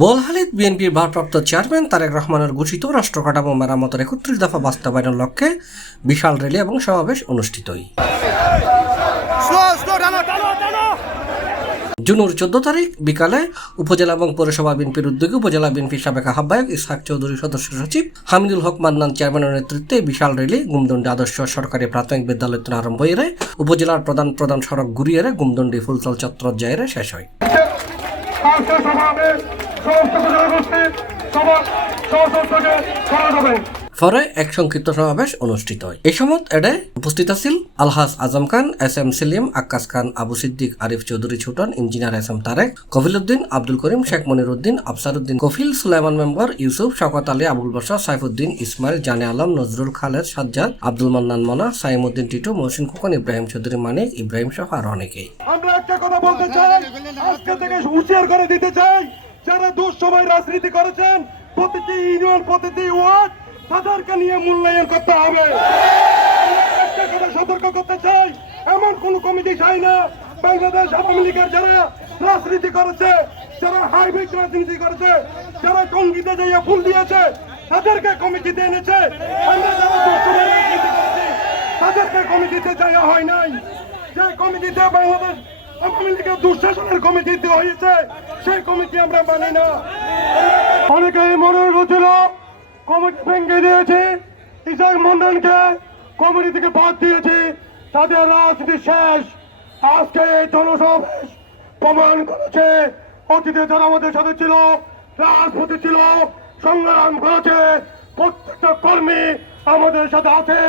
বোয়ালখালীত বিএনপির ভারপ্রাপ্ত চেয়ারম্যান তারেক রহমানের ঘোষিত রাষ্ট্র কাঠামো মেরামতের ৩১ দফা বাস্তবায়নের লক্ষ্যে বিশাল র্যালি এবং সমাবেশ অনুষ্ঠিত হয়। জুনের ১৪ তারিখ বিকালে উপজেলা এবং পৌরসভা বিএনপির উদ্যোগে উপজেলা বিএনপির সাবেক আহ্বায়ক ইসহাক চৌধুরী, সদস্য সচিব হামিদুল হক মান্নান চেয়ারম্যানের নেতৃত্বে বিশাল র্যালি গুমদণ্ডি আদর্শ সরকারি প্রাথমিক বিদ্যালয় থেকে আরম্ভ হয়ে উপজেলার প্রধান সড়ক ঘুরিয়ে গুমদণ্ডি ফুলতল চত্বর জায়গায় শেষ হয়। পরে এক সংক্ষিপ্ত সমাবেশ অনুষ্ঠিত হয়। এই সময় এডে উপস্থিত আছেন Alhaj Azam Khan, S M Selim, Akkas Khan, Abu Siddique, Arif Chowdhury Chhuton, engineer S M Tarek, Kafil Uddin, Abdul Karim, Sheikh Monir Uddin, Afsar Uddin Kafil, Sulaiman member, Yusuf, Shawkat Ali, Abul Basha, Saifuddin, Ismail, Jane Alam, Nazrul, Khaled, Sajjad, Abdul Mannan মনা, সাইমুদ্দিন টিটু, মহসিন খোকন, ইব্রাহিম চৌধুরী মানিক, ইব্রাহিম সহ আরো অনেকেই। আমরা একটা কথা বলতে চাই, আজকে থেকে হুঁশিয়ার করে দিতে চাই, যারা দুঃসময় রাজনীতি করেছেন প্রতিটি ইউনিয়ন প্রতিটি ওয়ার্ড তাদেরকে নিয়ে মূল্যায়ন করতে হবে। একটা কথা সতর্ক করতে চাই, এমন কোন কমিটি চাই না বাংলাদেশ আওয়ামী লীগের যারা রাজনীতি করেছে, যারা হাইব্রিড রাজনীতি করেছে, যারা টঙ্গিতে যাইয়া ফুল দিয়েছে তাদেরকে কমিটিতে এনেছে। আমরা যারা দুঃসময় রাজনীতি করেছি তাদেরকে কমিটিতে যাওয়া হয় নাই। যে কমিটিতে বাংলাদেশ আওয়ামী লীগের দুঃশাসনের কমিটিতে হয়েছে সেই কমিটি আমরা মানি না। অনেকেই মনে হচ্ছিল কমিটি ভেঙে দিয়েছে, ইসহাক মন্ডলকে কমিটি থেকে বাদ দিয়েছি, তাদের রাজনীতি শেষ। আজকে এই জনসমাবেশ প্রমাণ করেছে অতীতে যারা আমাদের সাথে ছিল, রাজপথে ছিল, সংগ্রাম করেছে, প্রত্যেকটা কর্মী আমাদের সাথে আছে,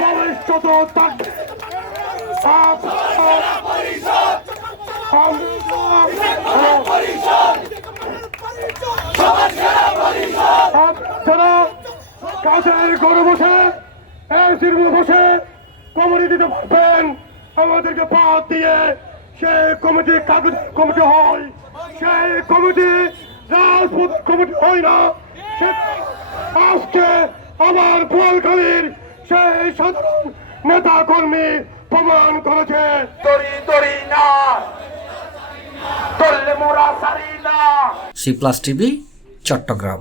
ভবিষ্যৎ থাকবে। যারা কাজের ঘরে বসে এসির বসে কমিটি দিতে পারবেন, আমাদেরকে বাদ দিয়ে সেই কমিটি কাগজ কমিটি হয়, সেই কমিটি রাজপথ কমিটি হয় না। আজকে আমার বোয়ালখালীর সেই সাধারণ নেতা কর্মী প্রমাণ করেছে। C+ TV, Chittagong.